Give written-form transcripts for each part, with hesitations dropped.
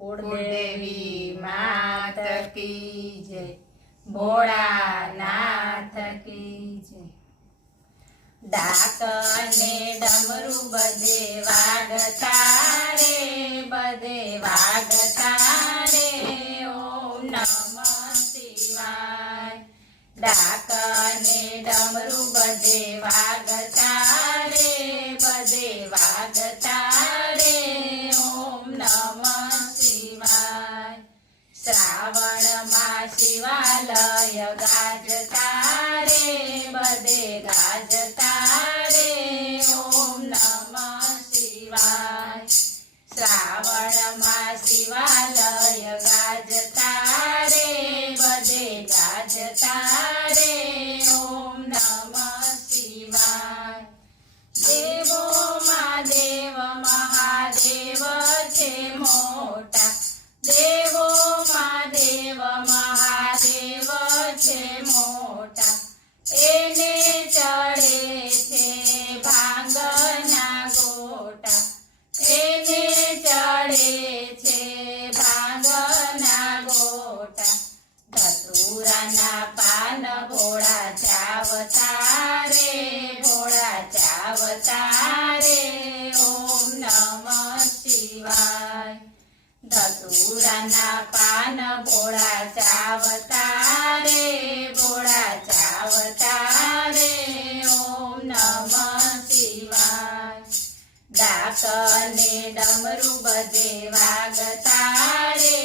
कुलदेवी मात की जय, भोळानाथ की जय। डाकने डमरू बदे वागता रे, ओम नमः शिवाय। डाकने डमरू बदे वागता रे, ओम नमः शिवाय। श्रावण मा शिवालय गाजता रे, बदे गाजता रे, ओम नमः शिवाय। श्रावण मा शिवालय गाजता रे, बदे गाजता रे, ओम नमः शिवाय। देवो महादेव महादेव छे मोटा, देवो महादेव महादेव छे मोटा। एने चढ़े छे भांगना गोटा, एने चढ़े छे भांगना गोटा। धतूराना पान भोळा चावता रे, ओम नमः शिवाय। धतूराना पान भोळा चावता रे, ओम नमः शिवाय। डाकने डमरू बदे वागता रे,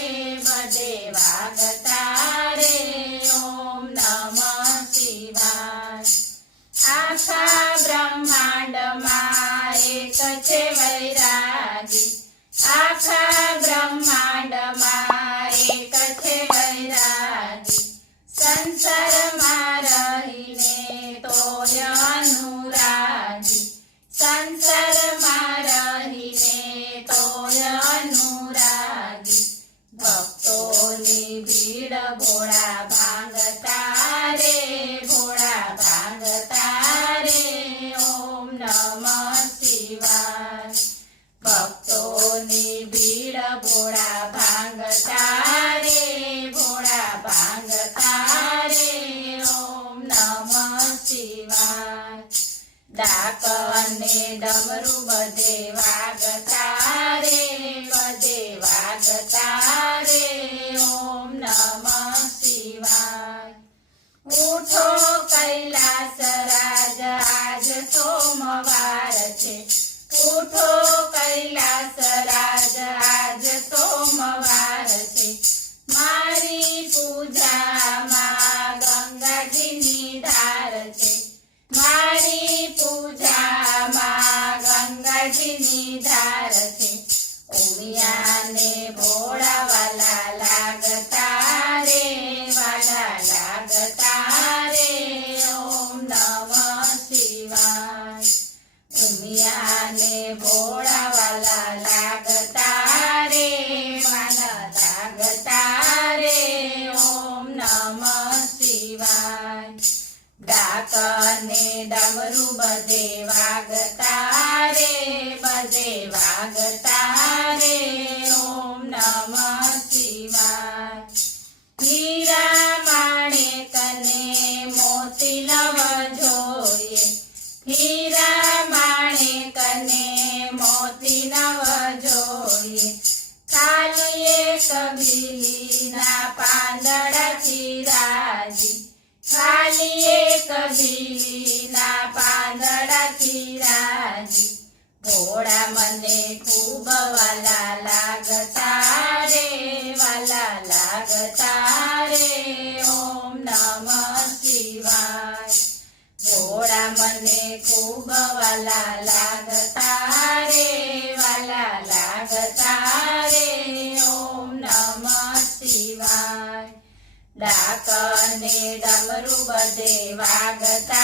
ओम नमः शिवाय। आखा ब्रह्मांड मां एक छे वैरागी, आखा ब्रह्मांड मां एक छे वैरागी। संसार मां रहीने तोय अनुरागी, संसार मां रहीने तोय अनुरागी। भक्तोनी भीड़ भोळा भांगता रे, ओम नमः शिवाय। भक्तोनी भीड़ भोळा भांगता रे, ओम नमः शिवाय। डाकने डमरू बदे वागता रे, ओम नमः शिवाय। उठो कैलास राज आज सोमवार छे, उठो कैलास राज आज सोमवार छे। मारी पूजा मां गंगाजीनी धार छे, मारी पूजा मां गंगाजीनी धार छे। उमियाने भोळा वाला लागता रे, ओम नमः शिवाय। उमियाने भोळा वाला लागता रे, ओम नमः शिवाय। डाकने डमरू बदे वागता रे, ओम नमः शिवाय। हीरा माणिकने मोती नव जोईए, हीरा माणिकने मोती नव जोईए। खाली एक बीलीना પાંદડાથી રાજી, ખાલી એક બીલીના પાંદડાથી રાજી। ભોળા મને ખૂબ વાલા लागता રે, ओम नमः शिवाय। भोळा मने खूब वाला लागता रे, ओम नमः शिवाय। डाकने डमरू बदे वागता